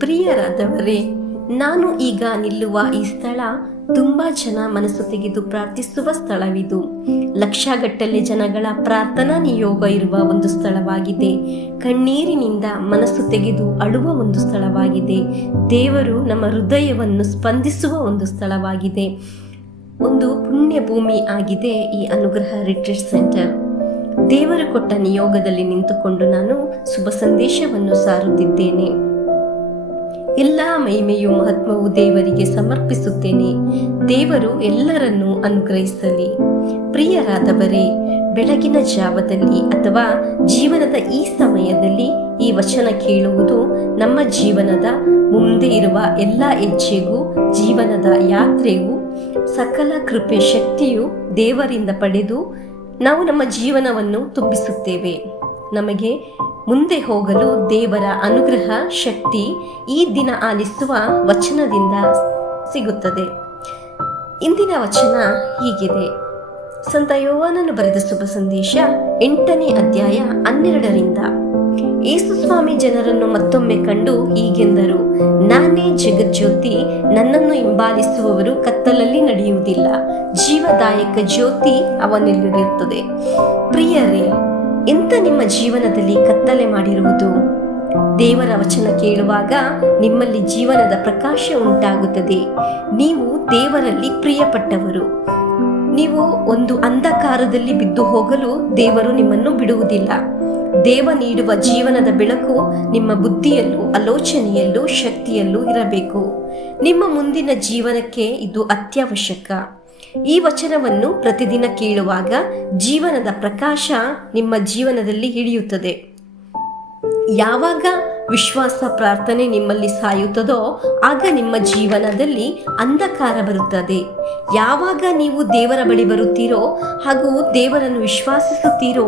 ಪ್ರಿಯರಾದವರೇ, ನಾನು ಈಗ ನಿಲ್ಲುವ ಈ ಸ್ಥಳ ತುಂಬಾ ಜನ ಮನಸ್ಸು ತೆಗೆದು ಪ್ರಾರ್ಥಿಸುವ ಸ್ಥಳವಿದು. ಲಕ್ಷಗಟ್ಟಲೆ ಜನಗಳ ಪ್ರಾರ್ಥನಾ ನಿಯೋಗ ಇರುವ ಒಂದು ಸ್ಥಳವಾಗಿದೆ. ಕಣ್ಣೀರಿನಿಂದ ಮನಸ್ಸು ತೆಗೆದು ಅಳುವ ಒಂದು ಸ್ಥಳವಾಗಿದೆ. ದೇವರು ನಮ್ಮ ಹೃದಯವನ್ನು ಸ್ಪಂದಿಸುವ ಒಂದು ಸ್ಥಳವಾಗಿದೆ. ಒಂದು ಪುಣ್ಯ ಭೂಮಿ ಆಗಿದೆ ಈ ಅನುಗ್ರಹ ರಿಟ್ರೀಟ್ ಸೆಂಟರ್. ದೇವರು ಕೊಟ್ಟ ನಿಯೋಗದಲ್ಲಿ ನಿಂತುಕೊಂಡು ನಾನು ಶುಭ ಸಂದೇಶವನ್ನು ಸಾರುತ್ತಿದ್ದೇನೆ. ಎಲ್ಲ ಮಹಿಮೆಯು ಮಹತ್ವವು ದೇವರಿಗೆ ಸಮರ್ಪಿಸುತ್ತೇನೆ. ದೇವರು ಎಲ್ಲರನ್ನೂ ಅನುಗ್ರಹಿಸಲಿ. ಪ್ರಿಯರಾದವರೇ, ಬೆಳಗಿನ ಜಾವದಲ್ಲಿ ಅಥವಾ ಜೀವನದ ಈ ಸಮಯದಲ್ಲಿ ಈ ವಚನ ಕೇಳುವುದು ನಮ್ಮ ಜೀವನದ ಮುಂದೆ ಇರುವ ಎಲ್ಲ ಹೆಜ್ಜೆಗೂ, ಜೀವನದ ಯಾತ್ರೆಗೂ ಸಕಲ ಕೃಪೆ ಶಕ್ತಿಯು ದೇವರಿಂದ ಪಡೆದು ನಾವು ನಮ್ಮ ಜೀವನವನ್ನು ತುಂಬಿಸುತ್ತೇವೆ. ನಮಗೆ ಮುಂದೆ ಹೋಗಲು ದೇವರ ಅನುಗ್ರಹ ಶಕ್ತಿ ಈ ದಿನ ಆಲಿಸುವ ವಚನದಿಂದ ಸಿಗುತ್ತದೆ. ಇಂದಿನ ವಚನ ಹೀಗಿದೆ. ಸಂತ ಯೋಹಾನನು ಬರೆದ ಶುಭ ಸಂದೇಶ 8ನೇ ಅಧ್ಯಾಯ 12ರಿಂದ. ಯೇಸು ಸ್ವಾಮಿ ಜನರನ್ನು ಮತ್ತೊಮ್ಮೆ ಕಂಡು ಹೀಗೆಂದರು, ನಾನೇ ಜಗಜ್ಯೋತಿ. ನನ್ನನ್ನು ಹಿಂಬಾಲಿಸುವವರು ಕತ್ತಲಲ್ಲಿ ನಡೆಯುವುದಿಲ್ಲ, ಜೀವದಾಯಕ ಜ್ಯೋತಿ ಅವನಲ್ಲಿರುತ್ತದೆ. ಪ್ರಿಯರೇ, ಎಂತ ನಿಮ್ಮ ಜೀವನದಲ್ಲಿ ಕತ್ತಲೆ ಮಾಡಿರುವುದು? ದೇವರ ವಚನ ಕೇಳುವಾಗ ನಿಮ್ಮಲ್ಲಿ ಜೀವನದ ಪ್ರಕಾಶ ಉಂಟಾಗುತ್ತದೆ. ನೀವು ದೇವರಲ್ಲಿ ಪ್ರಿಯಪಟ್ಟವರು. ನೀವು ಒಂದು ಅಂಧಕಾರದಲ್ಲಿ ಬಿದ್ದು ಹೋಗಲು ದೇವರು ನಿಮ್ಮನ್ನು ಬಿಡುವುದಿಲ್ಲ. ದೇವ ನೀಡುವ ಜೀವನದ ಬೆಳಕು ನಿಮ್ಮ ಬುದ್ಧಿಯಲ್ಲೂ, ಆಲೋಚನೆಯಲ್ಲೂ, ಶಕ್ತಿಯಲ್ಲೂ ಇರಬೇಕು. ನಿಮ್ಮ ಮುಂದಿನ ಜೀವನಕ್ಕೆ ಇದು ಅತ್ಯವಶ್ಯಕ. ಈ ವಚನವನ್ನು ಪ್ರತಿದಿನ ಕೇಳುವಾಗ ಜೀವನದ ಪ್ರಕಾಶ ನಿಮ್ಮ ಜೀವನದಲ್ಲಿ ಹಿಡಿಯುತ್ತದೆ. ಯಾವಾಗ ವಿಶ್ವಾಸ ಪ್ರಾರ್ಥನೆ ನಿಮ್ಮಲ್ಲಿ ಸಾಯುತ್ತದೋ ಆಗ ನಿಮ್ಮ ಜೀವನದಲ್ಲಿ ಅಂಧಕಾರ ಬರುತ್ತದೆ. ಯಾವಾಗ ನೀವು ದೇವರ ಬಳಿ ಬರುತ್ತೀರೋ ಹಾಗೂ ದೇವರನ್ನು ವಿಶ್ವಾಸಿಸುತ್ತೀರೋ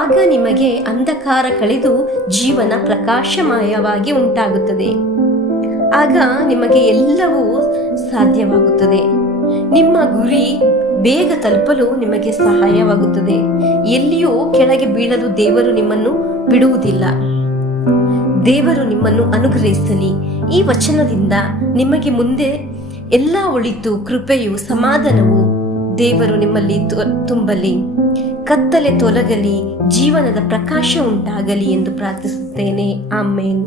ಆಗ ನಿಮಗೆ ಅಂಧಕಾರ ಕಳೆದು ಜೀವನ ಪ್ರಕಾಶಮಯವಾಗಿ ಉಂಟಾಗುತ್ತದೆ. ಆಗ ನಿಮಗೆ ಎಲ್ಲವೂ ಸಾಧ್ಯವಾಗುತ್ತದೆ. ನಿಮ್ಮ ಗುರಿ ಬೇಗ ತಲುಪಲು ನಿಮಗೆ ಸಹಾಯವಾಗುತ್ತದೆ. ಎಲ್ಲಿಯೂ ಕೆಳಗೆ ಬೀಳಲು ದೇವರು ನಿಮ್ಮನ್ನು ಬಿಡುವುದಿಲ್ಲ. ದೇವರು ನಿಮ್ಮನ್ನು ಅನುಗ್ರಹಿಸಲಿ. ಈ ವಚನದಿಂದ ನಿಮಗೆ ಮುಂದೆ ಎಲ್ಲ ಒಳಿತು, ಕೃಪೆಯು, ಸಮಾಧಾನವು ದೇವರು ನಿಮ್ಮಲ್ಲಿ ತುಂಬಲಿ. ಕತ್ತಲೆ ತೊಲಗಲಿ, ಜೀವನದ ಪ್ರಕಾಶ ಉಂಟಾಗಲಿ ಎಂದು ಪ್ರಾರ್ಥಿಸುತ್ತೇನೆ. ಆಮೇನ್.